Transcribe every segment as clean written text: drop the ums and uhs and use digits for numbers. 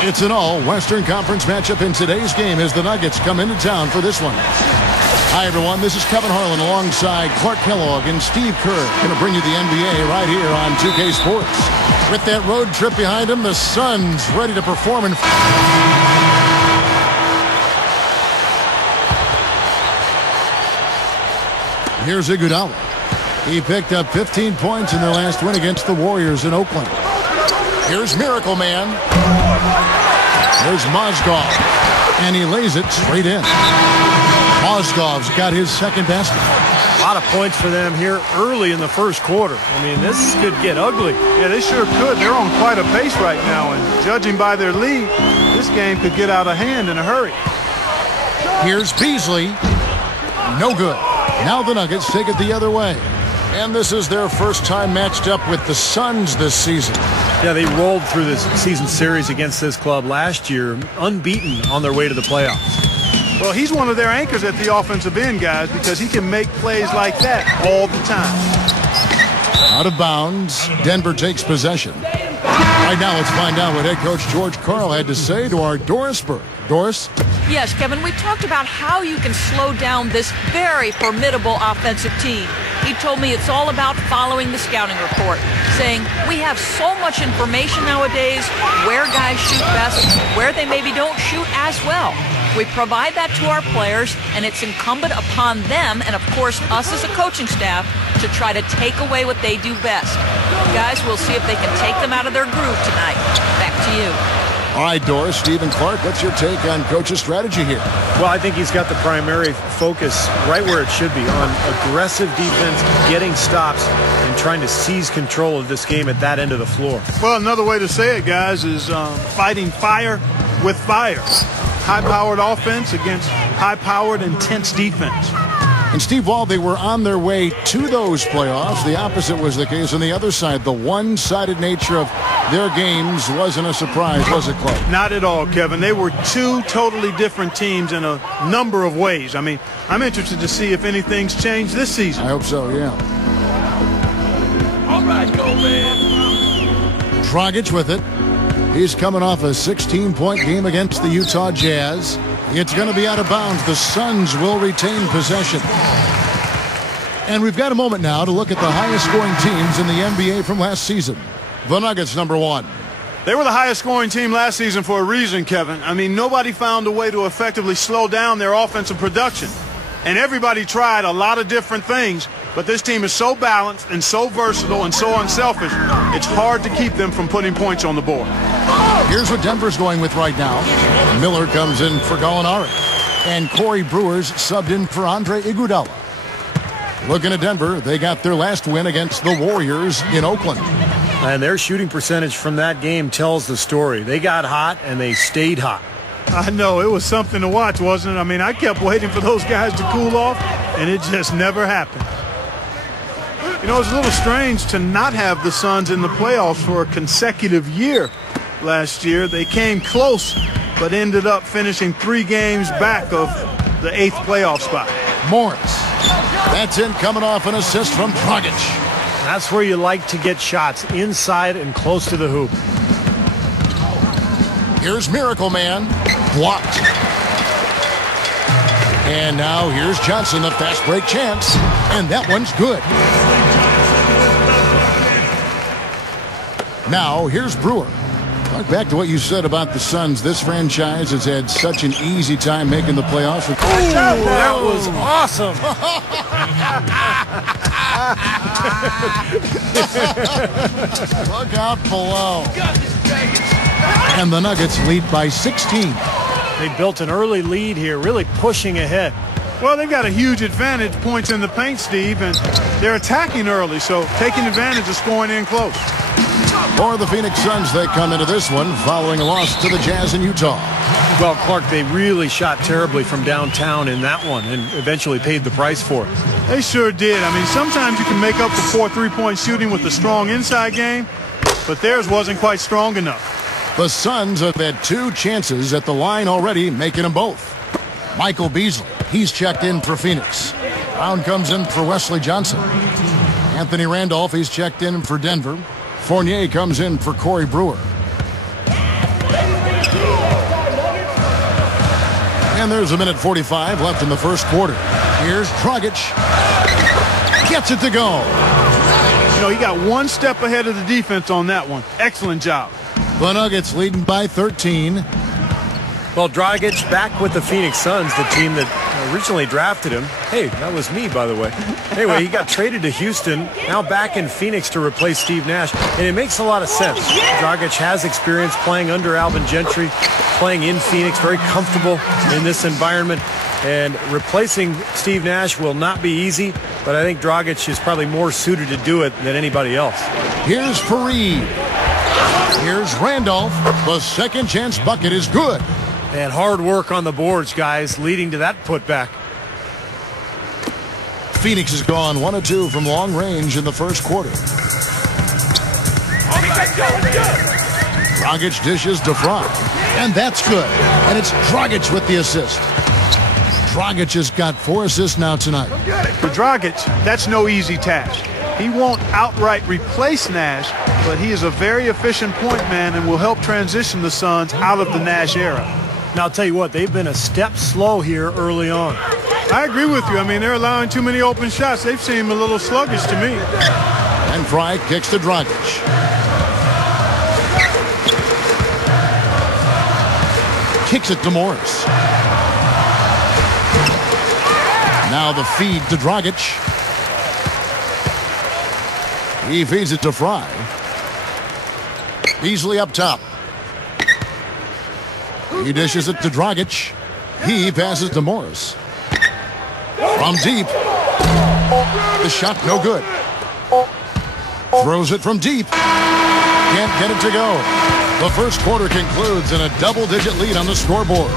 It's an all-Western Conference matchup in today's game as the Nuggets come into town for this one. Hi, everyone. This is Kevin Harlan alongside Clark Kellogg and Steve Kerr. Going to bring you the NBA right here on 2K Sports. With that road trip behind him, the Suns ready to perform in... Here's Iguodala. He picked up 15 points in their last win against the Warriors in Oakland. Here's Miracle Man. There's Mozgov. And he lays it straight in. Mozgov's got his second basket. A lot of points for them here early in the first quarter. I mean, this could get ugly. Yeah, they sure could. They're on quite a pace right now, and judging by their lead, this game could get out of hand in a hurry. Here's Beasley. No good. Now the Nuggets take it the other way. And this is their first time matched up with the Suns this season. Yeah, they rolled through this season series against this club last year, unbeaten on their way to the playoffs. Well, he's one of their anchors at the offensive end, guys, because he can make plays like that all the time. Out of bounds, Denver takes possession. Right now, let's find out what head coach George Karl had to say to our Dorisburg. Doris? Yes, Kevin, we talked about how you can slow down this very formidable offensive team. He told me it's all about following the scouting report, saying we have so much information nowadays, where guys shoot best, where they maybe don't shoot as well. We provide that to our players, and it's incumbent upon them, and of course us as a coaching staff, to try to take away what they do best. Guys, we'll see if they can take them out of their groove tonight. Back to you. All right, Doris, Stephen Clark, what's your take on coach's strategy here? Well, I think he's got the primary focus right where it should be, on aggressive defense, getting stops, and trying to seize control of this game at that end of the floor. Well, another way to say it, guys, is fighting fire with fire. High-powered offense against high-powered, intense defense. And Steve, while they were on their way to those playoffs, the opposite was the case on the other side. The one-sided nature of their games wasn't a surprise, was it, Clark? Not at all, Kevin. They were two totally different teams in a number of ways. I mean, I'm interested to see if anything's changed this season. I hope so, yeah. All right, go, man. Dragic with it. He's coming off a 16-point game against the Utah Jazz. It's going to be out of bounds. The Suns will retain possession. And we've got a moment now to look at the highest-scoring teams in the NBA from last season. The Nuggets, #1. They were the highest-scoring team last season for a reason, Kevin. I mean, nobody found a way to effectively slow down their offensive production. And everybody tried a lot of different things, but this team is so balanced and so versatile and so unselfish, it's hard to keep them from putting points on the board. Here's what Denver's going with right now. Miller comes in for Gallinari. And Corey Brewer's subbed in for Andre Iguodala. Looking at Denver, they got their last win against the Warriors in Oakland. And their shooting percentage from that game tells the story. They got hot, and they stayed hot. I know, it was something to watch, wasn't it? I mean, I kept waiting for those guys to cool off, and it just never happened. You know, it's a little strange to not have the Suns in the playoffs for a consecutive year last year. They came close, but ended up finishing 3 games back of the 8th playoff spot. Morris. That's in, coming off an assist from Dragic. That's where you like to get shots, inside and close to the hoop. Here's Miracle Man. Blocked. And now here's Johnson, the fast break chance. And that one's good. Now here's Brewer. Back to what you said about the Suns. This franchise has had such an easy time making the playoffs. Ooh, that was awesome. Look out below. And the Nuggets lead by 16. They built an early lead here, really pushing ahead. Well, they've got a huge advantage, points in the paint, Steve, and they're attacking early, so taking advantage of scoring in close. For the Phoenix Suns, they come into this one following a loss to the Jazz in Utah. Well, Clark, they really shot terribly from downtown in that one and eventually paid the price for it. They sure did. I mean, sometimes you can make up for poor three-point shooting with a strong inside game, but theirs wasn't quite strong enough. The Suns have had 2 chances at the line already, making them both. Michael Beasley, he's checked in for Phoenix. Brown comes in for Wesley Johnson. Anthony Randolph, he's checked in for Denver. Fournier comes in for Corey Brewer. And there's 1:45 left in the first quarter. Here's Dragic. Gets it to go. You know, he got one step ahead of the defense on that one. Excellent job. The Nuggets leading by 13. Well, Dragic back with the Phoenix Suns, the team that originally drafted him. Hey, that was me, by the way. Anyway, he got traded to Houston, now back in Phoenix to replace Steve Nash. And it makes a lot of sense. Dragic has experience playing under Alvin Gentry, playing in Phoenix, very comfortable in this environment. And replacing Steve Nash will not be easy, but I think Dragic is probably more suited to do it than anybody else. Here's Fareed. Here's Randolph. The second chance bucket is good. And hard work on the boards, guys, leading to that putback. Phoenix has gone 1 of 2 from long range in the first quarter. Dragic dishes to Fry. And that's good. And it's Dragic with the assist. Dragic has got 4 assists now tonight. For Dragic, that's no easy task. He won't outright replace Nash, but he is a very efficient point man and will help transition the Suns out of the Nash era. Now, I'll tell you what, they've been a step slow here early on. I agree with you. I mean, they're allowing too many open shots. They've seemed a little sluggish to me. And Fry kicks to Dragic. Kicks it to Morris. Now the feed to Dragic. He feeds it to Fry. Beasley up top. He dishes it to Dragic. He passes to Morris. From deep. The shot no good. Throws it from deep. Can't get it to go. The first quarter concludes in a double-digit lead on the scoreboard.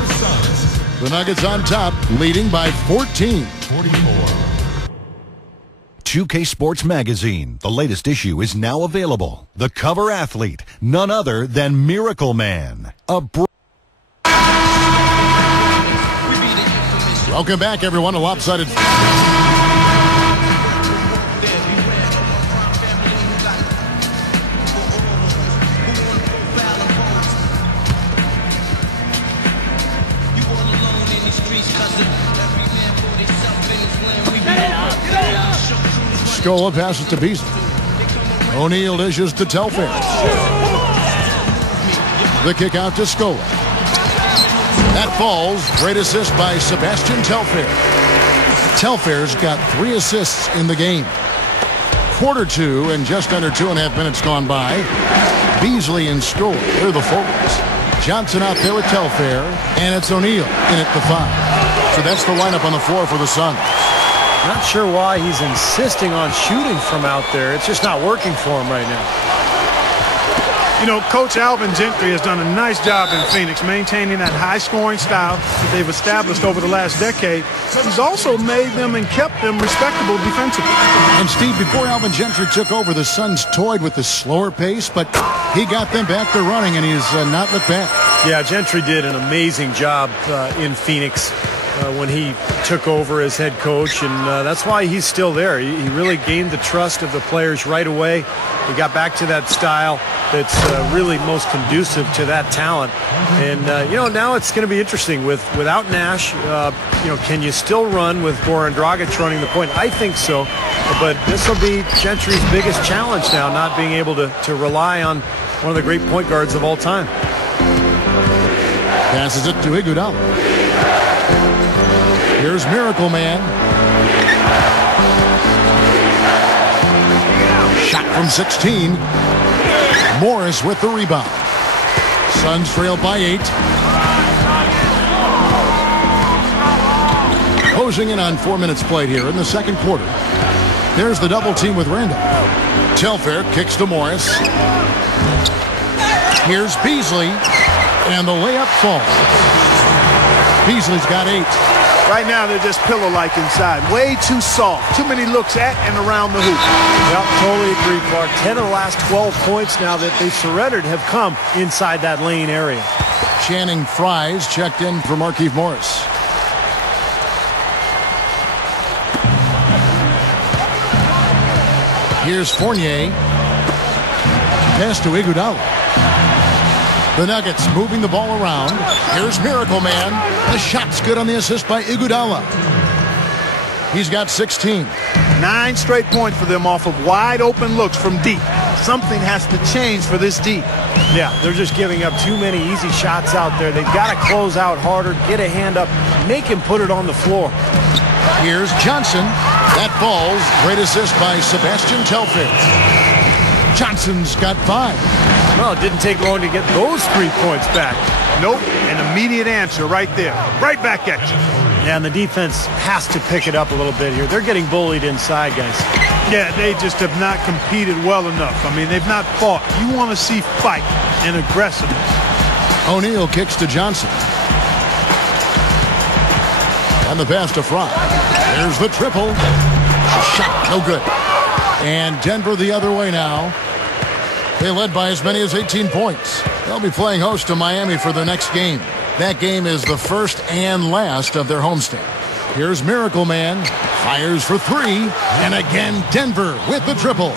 The Nuggets on top, leading by 14. 2K Sports Magazine, the latest issue, is now available. The cover athlete, none other than Miracle Man. Welcome back, everyone, to Lopsided. Scola passes to Beasley. O'Neal dishes to Telfair. The kick out to Scola. That falls. Great assist by Sebastian Telfair. Telfair's got 3 assists in the game. Quarter 2 and just under 2.5 minutes gone by. Beasley and Scola, they're the forwards. Johnson out there with Telfair, and it's O'Neal in at the 5. So that's the lineup on the floor for the Suns. Not sure why he's insisting on shooting from out there. It's just not working for him right now. You know, Coach Alvin Gentry has done a nice job in Phoenix maintaining that high-scoring style that they've established over the last decade. He's also made them and kept them respectable defensively. And, Steve, before Alvin Gentry took over, the Suns toyed with the slower pace, but he got them back to running, and he's not looked back. Yeah, Gentry did an amazing job in Phoenix when he took over as head coach, and that's why he's still there. He really gained the trust of the players right away. He got back to that style that's really most conducive to that talent. And, you know, now it's going to be interesting. Without Nash, you know, can you still run with Goran Dragic running the point? I think so. But this will be Gentry's biggest challenge now, not being able to rely on one of the great point guards of all time. Passes it to Iguodala. Here's Miracle Man. Shot from 16. Morris with the rebound. Suns trail by 8. Closing in on 4 minutes played here in the second quarter. There's the double team with Randolph. Telfair kicks to Morris. Here's Beasley. And the layup falls. Beasley's got 8. Right now, they're just pillow-like inside. Way too soft. Too many looks at and around the hoop. Yep, totally agree, Clark. 10 of the last 12 points now that they've surrendered have come inside that lane area. Channing Fries checked in for Markieff Morris. Here's Fournier. Pass to Iguodala. The Nuggets moving the ball around. Here's Miracle Man. The shot's good on the assist by Iguodala. He's got 16. 9 straight points for them off of wide open looks from deep. Something has to change for this deep. Yeah, they're just giving up too many easy shots out there. They've got to close out harder, get a hand up, make him put it on the floor. Here's Johnson. That falls. Great assist by Sebastian Telfair. Johnson's got 5. Well, it didn't take long to get those 3 points back. Nope, an immediate answer right there. Right back at you. Yeah, and the defense has to pick it up a little bit here. They're getting bullied inside, guys. Yeah, they just have not competed well enough. I mean, they've not fought. You want to see fight and aggressiveness. O'Neal kicks to Johnson. And the pass to Fry. There's the triple. Shot, no good. And Denver the other way now. They led by as many as 18 points. They'll be playing host to Miami for their next game. That game is the first and last of their homestand. Here's Miracle Man. Fires for 3. And again, Denver with the triple.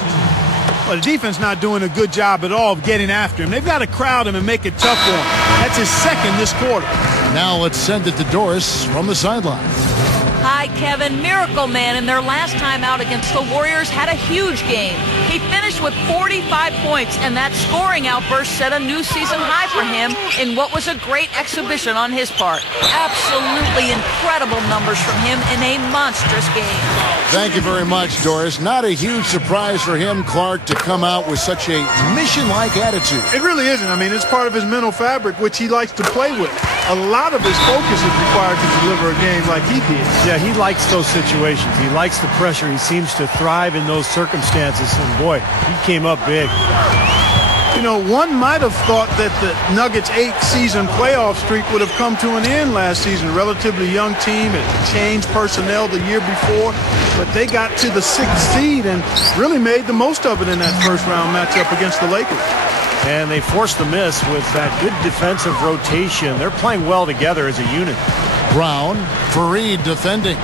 Well, the defense not doing a good job at all of getting after him. They've got to crowd him and make it tough for him. That's his second this quarter. Now let's send it to Doris from the sideline. Hi, Kevin. Miracle Man in their last time out against the Warriors had a huge game. He finished with 45 points, and that scoring outburst set a new season high for him in what was a great exhibition on his part. Absolutely incredible numbers from him in a monstrous game. Thank you very much, Doris. Not a huge surprise for him, Clark, to come out with such a mission-like attitude. It really isn't. I mean, it's part of his mental fabric, which he likes to play with. A lot of his focus is required to deliver a game like he did. Yeah, he likes those situations. He likes the pressure. He seems to thrive in those circumstances. And boy, he came up big. You know, one might have thought that the Nuggets' 8-season playoff streak would have come to an end last season. A relatively young team had changed personnel the year before, but they got to the 6th seed and really made the most of it in that first-round matchup against the Lakers. And they forced the miss with that good defensive rotation. They're playing well together as a unit. Brown, Fareed defending.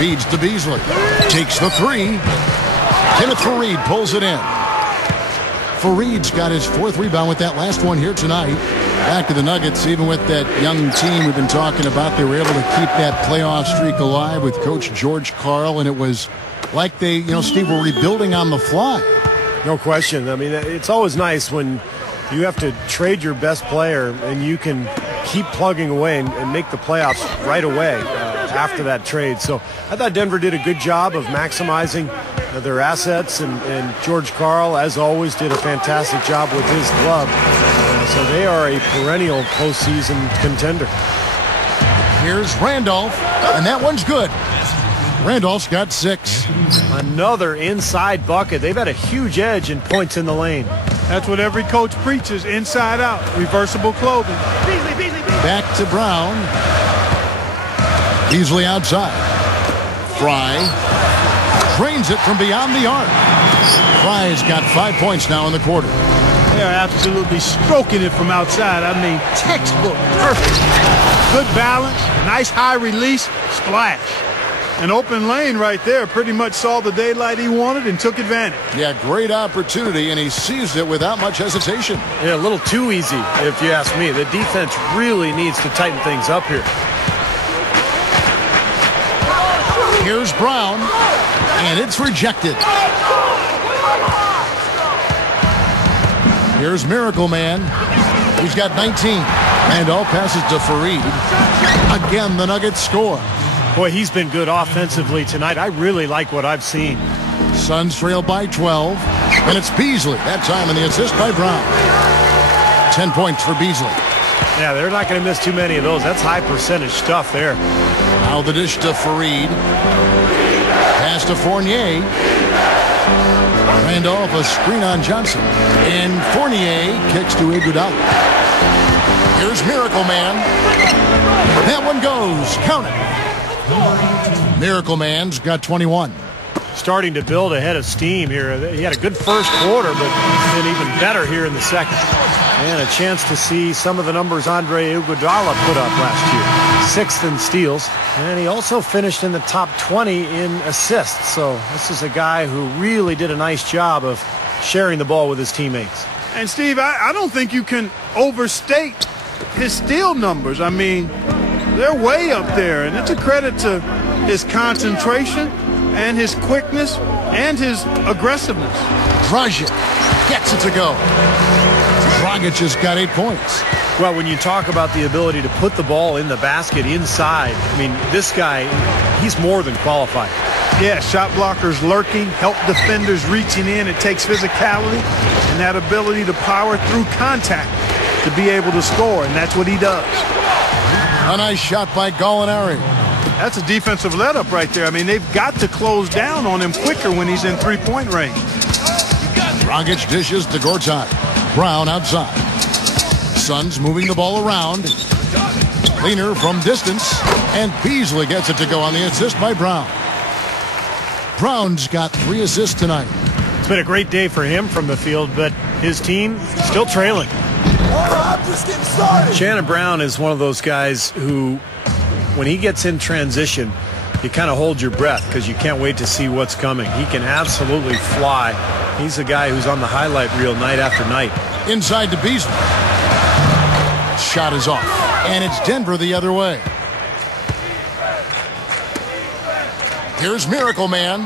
Feeds to Beasley. Takes the 3. Kenneth Fareed pulls it in. Fareed's got his 4th rebound with that last one here tonight. Back to the Nuggets, even with that young team we've been talking about, they were able to keep that playoff streak alive with Coach George Karl, and it was like they, Steve, were rebuilding on the fly. No question. I mean, it's always nice when you have to trade your best player and you can keep plugging away and make the playoffs right away after that trade. So I thought Denver did a good job of maximizing their assets, and George Karl, as always, did a fantastic job with his club. So they are a perennial postseason contender. Here's Randolph, and that one's good. Randolph's got 6. Another inside bucket. They've had a huge edge in points in the lane. That's what every coach preaches, inside out, reversible clothing. Beasley. Back to Brown. Beasley outside. Fry drains it from beyond the arc. Fry's got 5 points now in the quarter. They are absolutely stroking it from outside. I mean, textbook, perfect. Good balance, nice high release, splash. An open lane right there. Pretty much saw the daylight he wanted and took advantage. Yeah, great opportunity, and he seized it without much hesitation. Yeah, a little too easy, if you ask me. The defense really needs to tighten things up here. Here's Brown, and it's rejected. Here's Miracle Man. He's got 19. And all passes to Fareed. Again, the Nuggets score. Boy, he's been good offensively tonight. I really like what I've seen. Suns trail by 12. And it's Beasley. That time in the assist by Brown. 10 points for Beasley. Yeah, they're not going to miss too many of those. That's high percentage stuff there. Now the dish to Fareed. Pass to Fournier. Randolph, a screen on Johnson. And Fournier kicks to Iguodala. Here's Miracle Man. That one goes. Count it. Miracle Man's got 21. Starting to build a head of steam here. He had a good first quarter, but he's been even better here in the second. And a chance to see some of the numbers Andre Iguodala put up last year. 6th in steals. And he also finished in the top 20 in assists. So this is a guy who really did a nice job of sharing the ball with his teammates. And, Steve, I don't think you can overstate his steal numbers. I mean, they're way up there, and it's a credit to his concentration and his quickness and his aggressiveness. Dragic gets it to go. Dragic has got 8 points. Well, when you talk about the ability to put the ball in the basket inside, I mean, this guy, he's more than qualified. Yeah, shot blockers lurking, help defenders reaching in. It takes physicality and that ability to power through contact to be able to score, and that's what he does. A nice shot by Gallinari. That's a defensive let-up right there. I mean, they've got to close down on him quicker when he's in three-point range. Dragic dishes to Gortat. Brown outside. Suns moving the ball around. Cleaner from distance. And Beasley gets it to go on the assist by Brown. Brown's got 3 assists tonight. It's been a great day for him from the field, but his team still trailing. I'm just getting started. Shannon Brown is one of those guys who, when he gets in transition, you kind of hold your breath because you can't wait to see what's coming. He can absolutely fly. He's a guy who's on the highlight reel night after night. Inside to Beasley. Shot is off. And it's Denver the other way. Here's Miracle Man.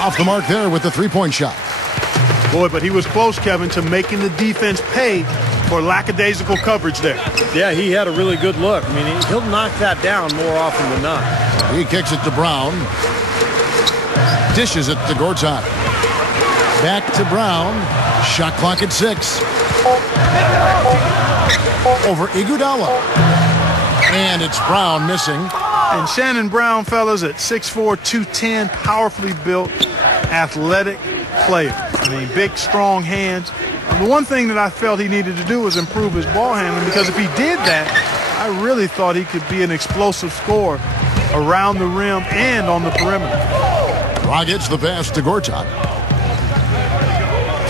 Off the mark there with the three-point shot. Boy, but he was close, Kevin, to making the defense pay for lackadaisical coverage there. Yeah, he had a really good look. I mean, he'll knock that down more often than not. He kicks it to Brown. Dishes it to Gortat. Back to Brown. Shot clock at 6. Over Iguodala. And it's Brown missing. And Shannon Brown, fellas, at 6'4", 210, powerfully built, athletic player. I mean, big, strong hands. And the one thing that I felt he needed to do was improve his ball handling, because if he did that, I really thought he could be an explosive scorer around the rim and on the perimeter. Dragic the pass to Gortat.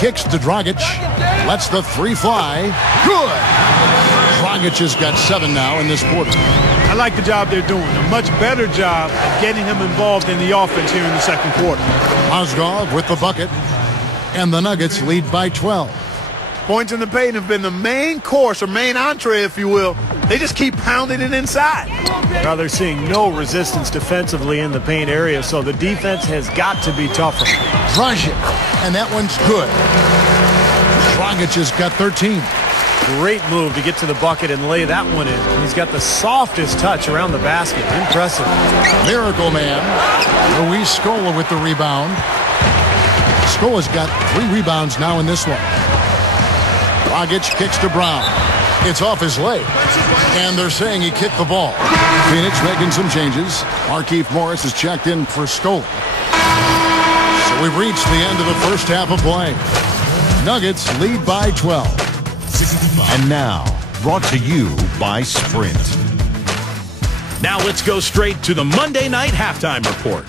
Kicks to Dragic. Lets the 3 fly. Good! Dragic has got 7 now in this quarter. I like the job they're doing. A much better job of getting him involved in the offense here in the second quarter. Mozgov with the bucket. And the Nuggets lead by 12. Points in the paint have been the main course, or main entree, if you will. They just keep pounding it inside. Now they're seeing no resistance defensively in the paint area, so the defense has got to be tougher. Dragic. And that one's good. Dragic has got 13. Great move to get to the bucket and lay that one in. He's got the softest touch around the basket. Impressive. Miracle Man. Luis Scola with the rebound. Scola's got 3 rebounds now in this one. Dragic kicks to Brown. It's off his leg. And they're saying he kicked the ball. Phoenix making some changes. Markieff Morris is checked in for Scola. So we've reached the end of the first half of play. Nuggets lead by 12. And now, brought to you by Sprint. Now let's go straight to the Monday night halftime report.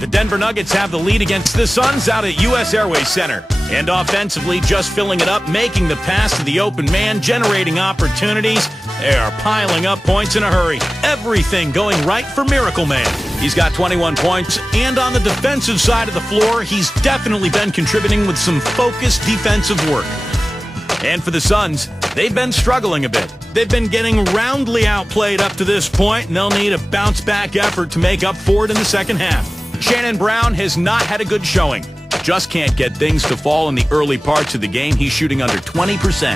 The Denver Nuggets have the lead against the Suns out at U.S. Airways Center. And offensively, just filling it up, making the pass to the open man, generating opportunities. They are piling up points in a hurry. Everything going right for Miracle Man. He's got 21 points, and on the defensive side of the floor, he's definitely been contributing with some focused defensive work. And for the Suns, they've been struggling a bit. They've been getting roundly outplayed up to this point, and they'll need a bounce-back effort to make up for it in the second half. Shannon Brown has not had a good showing. Just can't get things to fall in the early parts of the game. He's shooting under 20%.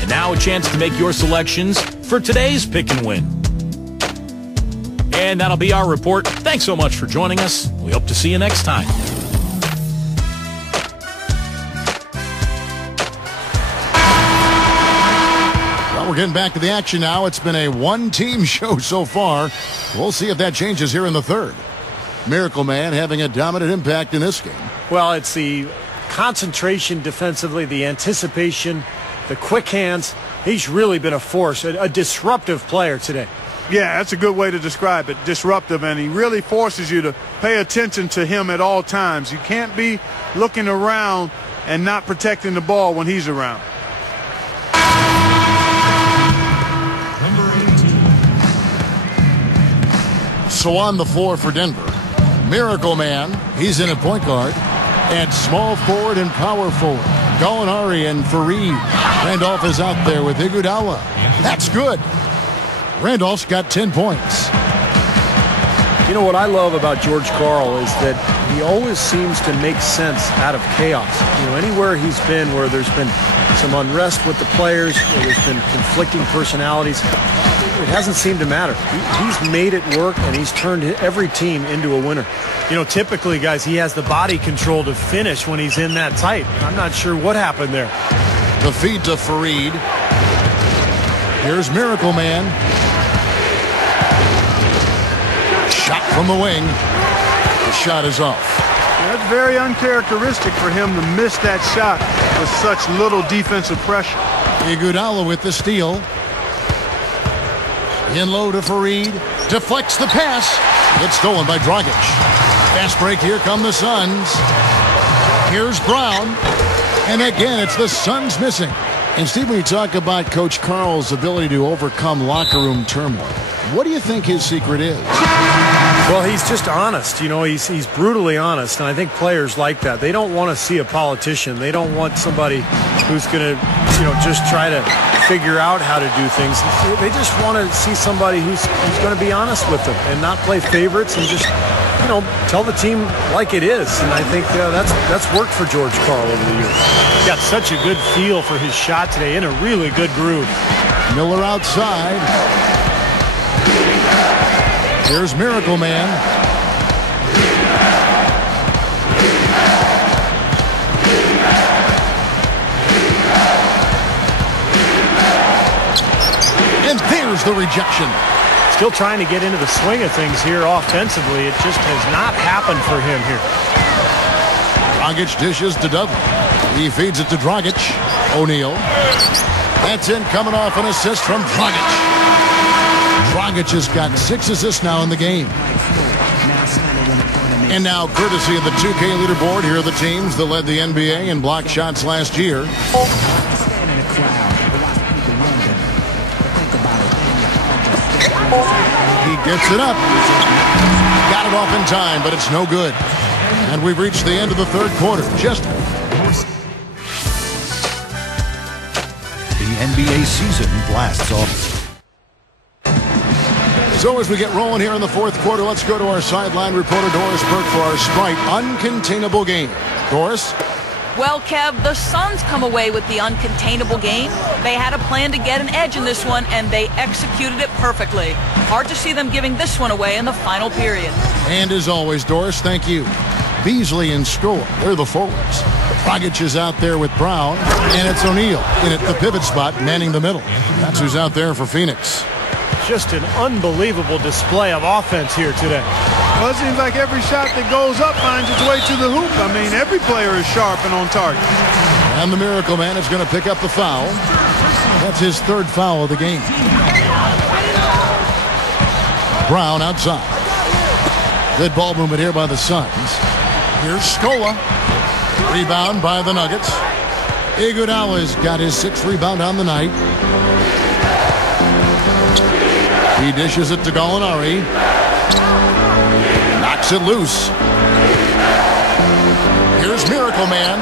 And now a chance to make your selections for today's pick and win. And that'll be our report. Thanks so much for joining us. We hope to see you next time. Well, we're getting back to the action now. It's been a one-team show so far. We'll see if that changes here in the third. Miracle Man having a dominant impact in this game. Well, it's the concentration defensively, the anticipation, the quick hands. He's really been a force, a disruptive player today. Yeah, that's a good way to describe it, disruptive, and he really forces you to pay attention to him at all times. You can't be looking around and not protecting the ball when he's around. So on the floor for Denver, Miracle Man, he's in at point guard. At small forward and power forward, Gallinari and Fareed. Randolph is out there with Iguodala. That's good. Randolph's got 10 points. You know what I love about George Karl is that he always seems to make sense out of chaos. You know, anywhere he's been where there's been some unrest with the players, where there's been conflicting personalities, it hasn't seemed to matter. He's made it work, and he's turned every team into a winner. You know, typically, guys, he has the body control to finish when he's in that tight. I'm not sure what happened there. The feed to Fareed. Here's Miracle Man. Shot from the wing. The shot is off. That's very uncharacteristic for him to miss that shot with such little defensive pressure. Iguodala with the steal. In low to Fareed. Deflects the pass. It's stolen by Dragic. Fast break. Here come the Suns. Here's Brown. And again, it's the Suns missing. And Steve, when you talk about Coach Karl's ability to overcome locker room turmoil, what do you think his secret is? Well, he's just honest. You know, he's brutally honest, and I think players like that. They don't want to see a politician. They don't want somebody who's going to, you know, just try to figure out how to do things. They just want to see somebody who's going to be honest with them and not play favorites and just, you know, tell the team like it is. And I think that's worked for George Karl over the years. He's got such a good feel for his shot today, in a really good groove. Miller outside. Here's Miracle Man. And there's the rejection. Still trying to get into the swing of things here offensively. It just has not happened for him here. Dragic dishes to Dudley. He feeds it to Dragic. O'Neal. That's in, coming off an assist from Dragic. Dragic has got 6 assists now in the game. And now, courtesy of the 2K leaderboard, here are the teams that led the NBA in block shots last year. He gets it up. Got it off in time, but it's no good. And we've reached the end of the third quarter. Just The NBA season blasts off. so as we get rolling here in the fourth quarter, let's go to our sideline reporter, Doris Burke, for our Sprite Uncontainable game. Doris? Well, Kev, the Suns come away with the uncontainable game. They had a plan to get an edge in this one, and they executed it perfectly. Hard to see them giving this one away in the final period. And as always, Doris, thank you. Beasley and Stroll, they're the forwards. Dragic is out there with Brown, and it's O'Neal in at the pivot spot, manning the middle. That's who's out there for Phoenix. Just an unbelievable display of offense here today. Well, it seems like every shot that goes up finds its way to the hoop. I mean, every player is sharp and on target. And the Miracle Man is going to pick up the foul. That's his third foul of the game. Brown outside. Good ball movement here by the Suns. Here's Scola. Rebound by the Nuggets. Iguodala's got his 6th rebound on the night. He dishes it to Gallinari. Knocks it loose. Here's Miracle Man.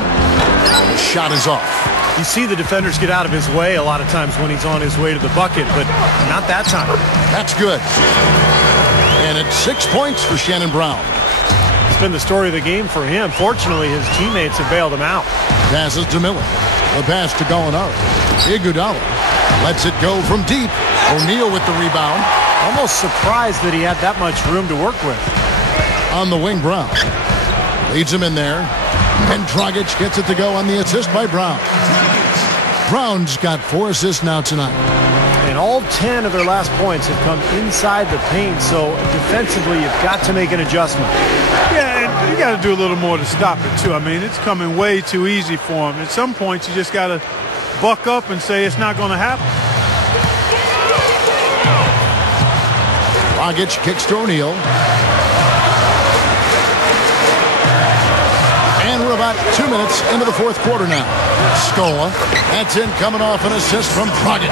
The shot is off. You see the defenders get out of his way a lot of times when he's on his way to the bucket, but not that time. That's good. And it's 6 points for Shannon Brown. It's been the story of the game for him. Fortunately, his teammates have bailed him out. Passes to Miller. The pass to Gallinari. Iguodala lets it go from deep. O'Neal with the rebound. Almost surprised that he had that much room to work with. On the wing, Brown. Leads him in there. And Dragic gets it to go on the assist by Brown. Brown's got 4 assists now tonight. And all 10 of their last points have come inside the paint, so defensively you've got to make an adjustment. Yeah, and you got to do a little more to stop it, too. I mean, it's coming way too easy for him. At some points, you just got to buck up and say it's not going to happen. Dragic kicks to O'Neal. And we're about 2 minutes into the fourth quarter now. Scola. That's in, coming off an assist from Dragic.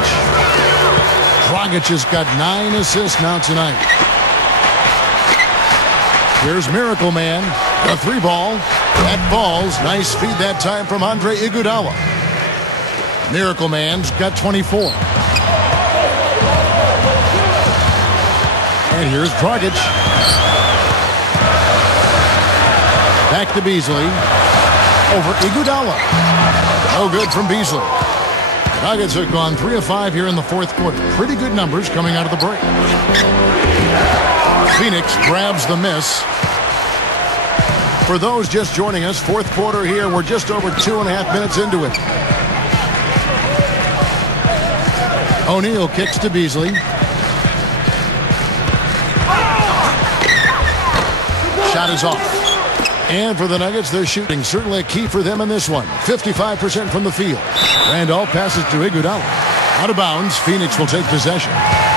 Dragic has got 9 assists now tonight. Here's Miracle Man. The three ball. That falls. Nice feed that time from Andre Iguodala. Miracle Man's got 24. And here's Dragic. Back to Beasley. Over Iguodala. No good from Beasley. Nuggets have gone 3 of 5 here in the fourth quarter. Pretty good numbers coming out of the break. Phoenix grabs the miss. For those just joining us, fourth quarter here. We're just over 2.5 minutes into it. O'Neal kicks to Beasley. Shot is off. And for the Nuggets, they're shooting. Certainly a key for them in this one. 55% from the field. Randolph passes to Iguodala. Out of bounds, Phoenix will take possession.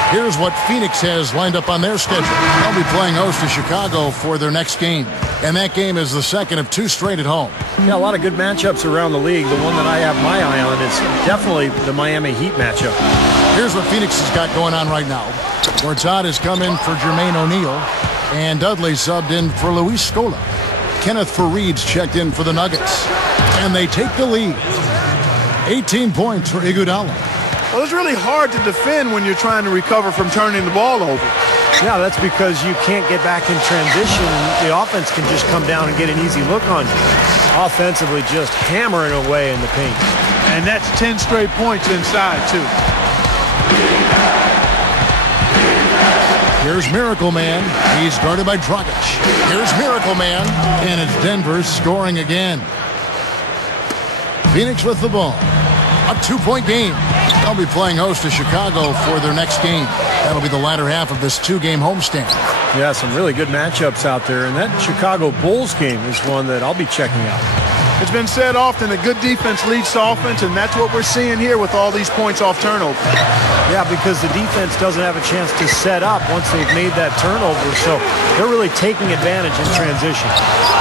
Here's what Phoenix has lined up on their schedule. They'll be playing host to Chicago for their next game. And that game is the second of 2 straight at home. Yeah, a lot of good matchups around the league. The one that I have my eye on is definitely the Miami Heat matchup. Here's what Phoenix has got going on right now. Gortat has come in for Jermaine O'Neal. And Dudley subbed in for Luis Scola. Kenneth Faried's checked in for the Nuggets. And they take the lead. 18 points for Iguodala. Well, it's really hard to defend when you're trying to recover from turning the ball over. Yeah, that's because you can't get back in transition. The offense can just come down and get an easy look on you. Offensively, just hammering away in the paint. And that's 10 straight points inside, too. Here's Miracle Man. He's guarded by Dragic. Here's Miracle Man. And it's Denver scoring again. Phoenix with the ball. A 2-point game. They'll be playing host to Chicago for their next game. That'll be the latter half of this 2-game homestand. Yeah, some really good matchups out there. And that Chicago Bulls game is one that I'll be checking out. It's been said often that good defense leads to offense, and that's what we're seeing here with all these points off turnover. Yeah, because the defense doesn't have a chance to set up once they've made that turnover, so they're really taking advantage in transition.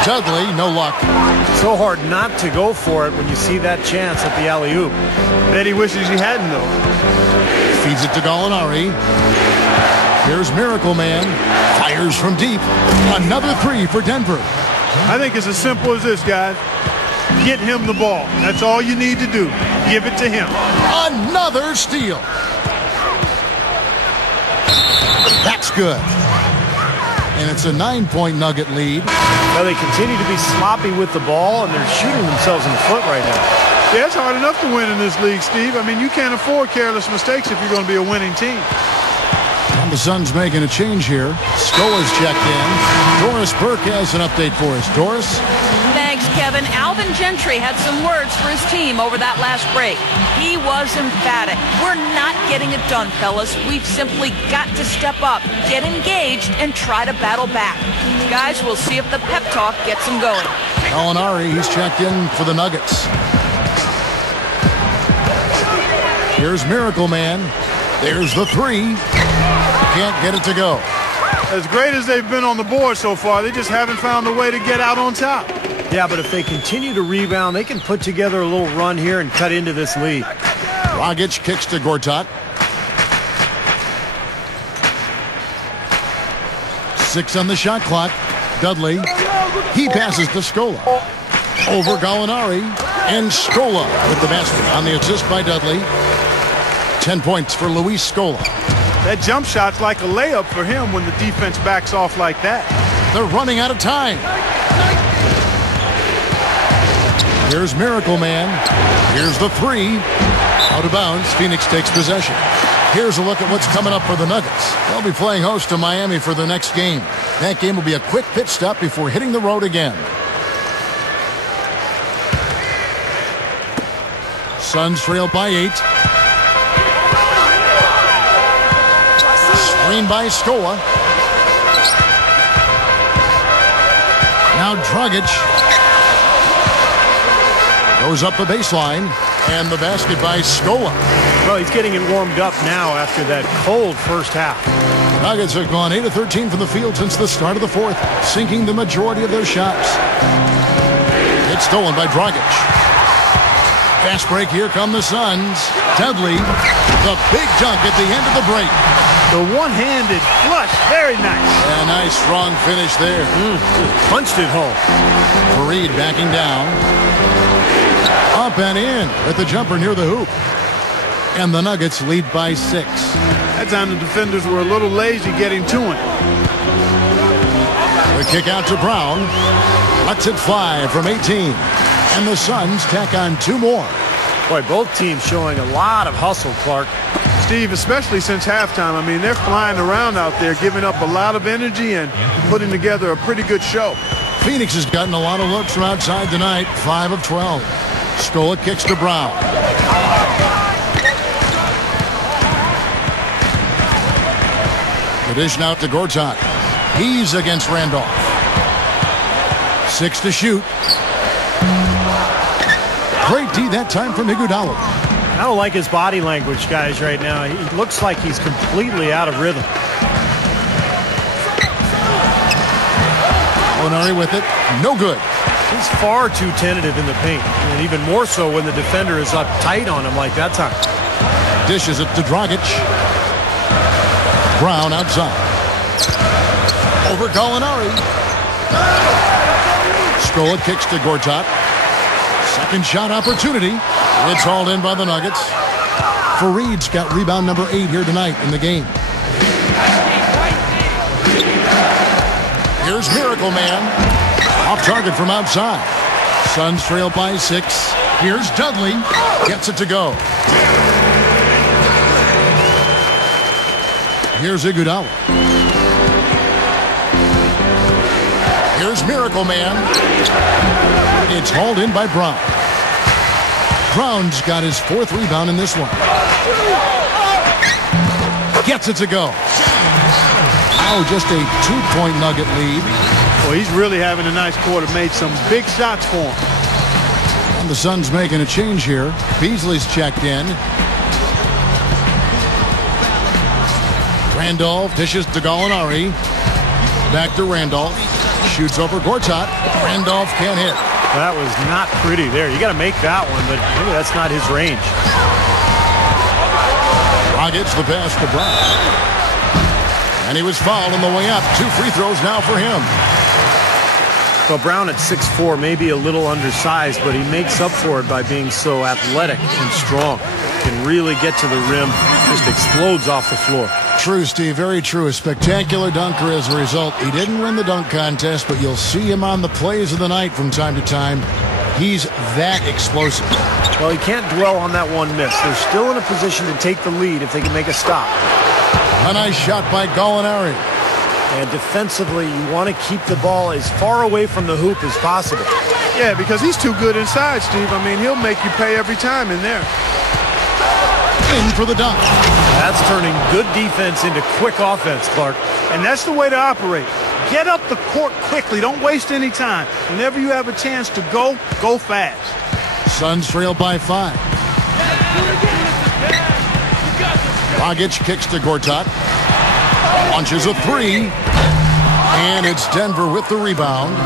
Dudley, no luck. So hard not to go for it when you see that chance at the alley-oop. Bet he wishes he hadn't, though. Feeds it to Gallinari. Here's Miracle Man. Fires from deep. Another 3 for Denver. I think it's as simple as this, guys. Get him the ball. That's all you need to do. Give it to him. Another steal. That's good. And it's a 9-point Nugget lead. Well, they continue to be sloppy with the ball, and they're shooting themselves in the foot right now. Yeah, it's hard enough to win in this league, Steve. I mean, you can't afford careless mistakes if you're going to be a winning team. And the Suns making a change here. Scola's checked in. Doris Burke has an update for us. Doris? Thanks, Kevin. Alvin Gentry had some words for his team over that last break. He was emphatic. We're not getting it done, fellas. We've simply got to step up, get engaged, and try to battle back. Guys, we'll see if the pep talk gets them going. Gallinari, he's checked in for the Nuggets. Here's Miracle Man. There's the 3. Can't get it to go. As great as they've been on the board so far, they just haven't found a way to get out on top. Yeah, but if they continue to rebound, they can put together a little run here and cut into this lead. Dragic kicks to Gortat. 6 on the shot clock. Dudley. He passes to Scola. Over Gallinari. And Scola with the basket on the assist by Dudley. 10 points for Luis Scola. That jump shot's like a layup for him when the defense backs off like that. They're running out of time. Here's Miracle Man. Here's the 3. Out of bounds. Phoenix takes possession. Here's a look at what's coming up for the Nuggets. They'll be playing host to Miami for the next game. That game will be a quick pit stop before hitting the road again. Suns trail by 8. Screen by Scola. Now Dragic goes up the baseline, and the basket by Scola. Well, he's getting it warmed up now after that cold first half. Nuggets have gone 8 of 13 from the field since the start of the fourth, sinking the majority of their shots. It's stolen by Dragic. Fast break, here come the Suns. Dudley, the big dunk at the end of the break. The one-handed flush, very nice. A nice strong finish there. Punched it home. Fareed backing down. Up and in at the jumper near the hoop. And the Nuggets lead by 6. That time the defenders were a little lazy getting to him. The kick out to Brown. Lets it fly from 18. And the Suns tack on 2 more. Boy, both teams showing a lot of hustle, Clark. Steve, especially since halftime. I mean, they're flying around out there, giving up a lot of energy and putting together a pretty good show. Phoenix has gotten a lot of looks from outside tonight. 5 of 12. Scola kicks to Brown. The dish out to Gortat. He's against Randolph. 6 to shoot. Great D that time from Iguodala. I don't like his body language, guys, right now. He looks like he's completely out of rhythm. Molinari with it. No good. He's far too tentative in the paint, and even more so when the defender is up tight on him like that time. Dishes it to Dragic. Brown outside. Over Gallinari. Scola kicks to Gortat. Second shot opportunity. It's hauled in by the Nuggets. Fareed's got rebound number 8 here tonight in the game. Here's Miracle Man. Off target from outside. Suns trail by 6. Here's Dudley. Gets it to go. Here's Iguodala. Here's Miracle Man. It's hauled in by Brown. Brown's got his 4th rebound in this one. Gets it to go. Now just a 2-point Nugget lead. Well, he's really having a nice quarter. Made some big shots for him. And the Suns making a change here. Beasley's checked in. Randolph dishes to Gallinari. Back to Randolph. Shoots over Gortat. Randolph can't hit. That was not pretty there. You got to make that one, but maybe that's not his range. Rockets the pass to Brown. And he was fouled on the way up. 2 free throws now for him. Well, Brown at 6'4", maybe a little undersized, but he makes up for it by being so athletic and strong. Can really get to the rim. Just explodes off the floor. True, Steve. Very true. A spectacular dunker as a result. He didn't win the dunk contest, but you'll see him on the plays of the night from time to time. He's that explosive. Well, he can't dwell on that one miss. They're still in a position to take the lead if they can make a stop. A nice shot by Gallinari. And defensively, you want to keep the ball as far away from the hoop as possible. Yeah, because he's too good inside, Steve. I mean, he'll make you pay every time in there. In for the dunk. That's turning good defense into quick offense, Clark. And that's the way to operate. Get up the court quickly. Don't waste any time. Whenever you have a chance to go, go fast. Suns trail by 5. Dragic kicks to Gortat. Launches a 3. And it's Denver with the rebound.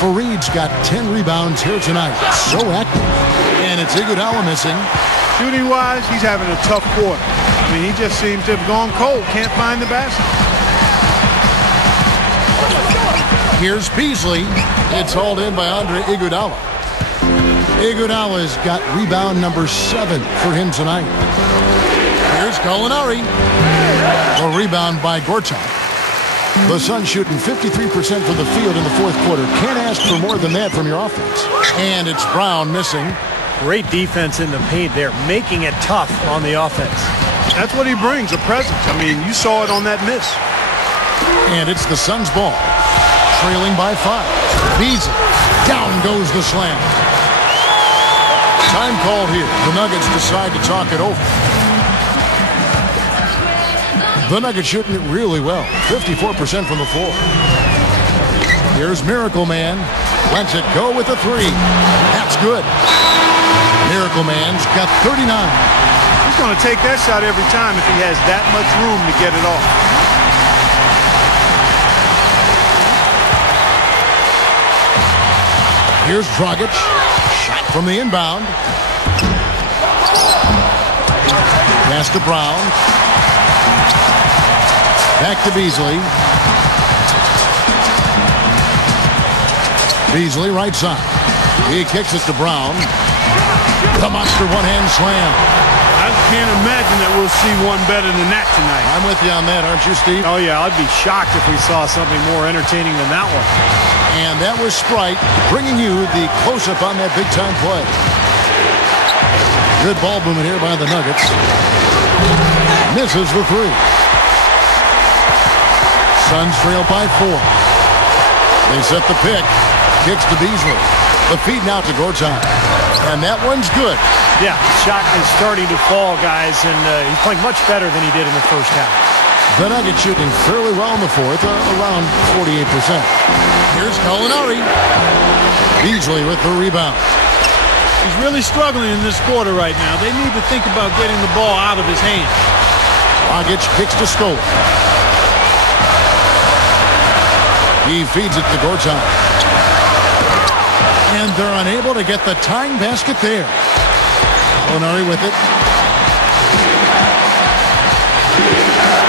Fareed's got 10 rebounds here tonight. So active. And it's Iguodala missing. Shooting-wise, he's having a tough quarter. I mean, he just seems to have gone cold. Can't find the basket. Here's Beasley. It's hauled in by Andre Iguodala. Iguodala's got rebound number 7 for him tonight. Here's Gallinari. A rebound by Gortat. The Suns shooting 53% from the field in the 4th quarter. Can't ask for more than that from your offense. And it's Brown missing. Great defense in the paint there, making it tough on the offense. That's what he brings, a presence. I mean, you saw it on that miss. And it's the Suns' ball. Trailing by 5. Beasley. Down goes the slam. Time called here. The Nuggets decide to talk it over. The Nuggets shooting it really well. 54% from the floor. Here's Miracle Man. Lets it go with a 3. That's good. Miracle Man's got 39. He's going to take that shot every time if he has that much room to get it off. Here's Dragic. Shot from the inbound. Pass to Brown. Back to Beasley. Beasley right side. He kicks it to Brown. The monster one-hand slam. I can't imagine that we'll see one better than that tonight. I'm with you on that, aren't you, Steve? Oh, yeah, I'd be shocked if we saw something more entertaining than that one. And that was Sprite bringing you the close-up on that big-time play. Good ball movement here by the Nuggets. Misses the three. Suns trail by 4. They set the pick. Kicks to Beasley. The feed now to Gorton. And that one's good. Yeah, the shot is starting to fall, guys, and he's playing much better than he did in the first half. The Nuggets shooting fairly well in the fourth, around 48%. Here's Gallinari. Beasley with the rebound. He's really struggling in this quarter right now. They need to think about getting the ball out of his hands. Dragic kicks to Scola. He feeds it to Gorton. And they're unable to get the tying basket there. Gallinari with it.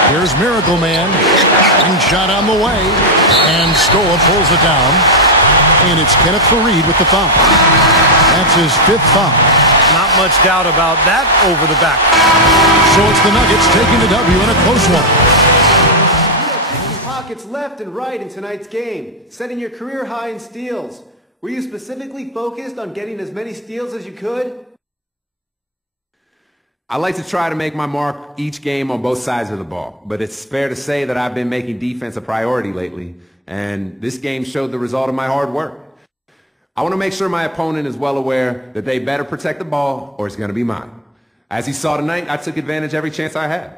Here's Miracle Man. And shot on the way. And Scola pulls it down. And it's Kenneth Faried with the foul. That's his 5th foul. Not much doubt about that over the back. So it's the Nuggets taking the W in a close one. Pockets left and right in tonight's game, setting your career high in steals. Were you specifically focused on getting as many steals as you could? I like to try to make my mark each game on both sides of the ball, but it's fair to say that I've been making defense a priority lately, and this game showed the result of my hard work. I want to make sure my opponent is well aware that they better protect the ball or it's going to be mine. As he saw tonight, I took advantage every chance I had.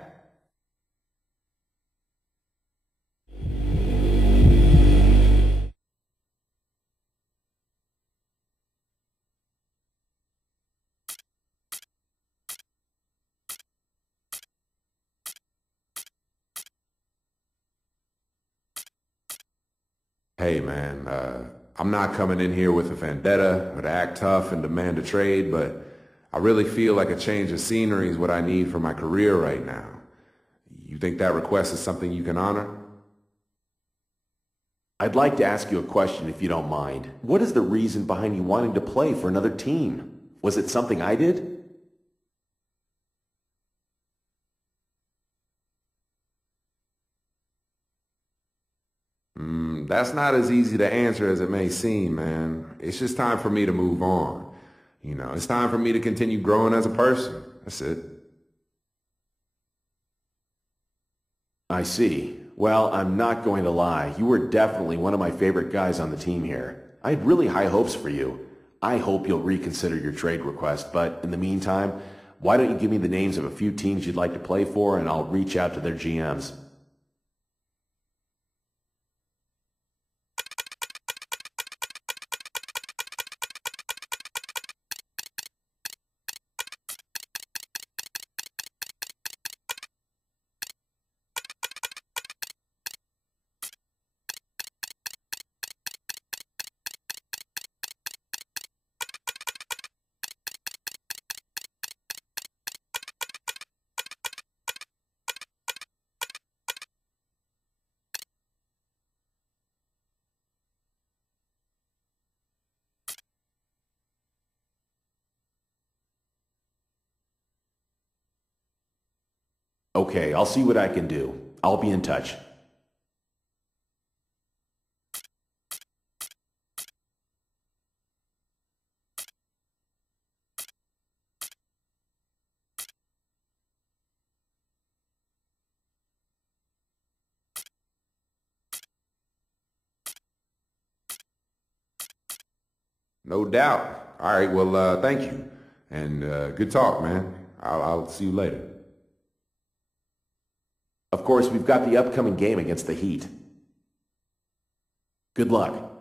Hey, man, I'm not coming in here with a vendetta or to act tough and demand a trade, but I really feel like a change of scenery is what I need for my career right now. You think that request is something you can honor? I'd like to ask you a question if you don't mind. What is the reason behind you wanting to play for another team? Was it something I did? That's not as easy to answer as it may seem, man. It's just time for me to move on. You know, it's time for me to continue growing as a person. That's it. I see. Well, I'm not going to lie. You were definitely one of my favorite guys on the team here. I had really high hopes for you. I hope you'll reconsider your trade request, but in the meantime, why don't you give me the names of a few teams you'd like to play for, and I'll reach out to their GMs. Okay, I'll see what I can do. I'll be in touch. No doubt. All right, well, thank you. And good talk, man. I'll see you later. Of course, we've got the upcoming game against the Heat. Good luck.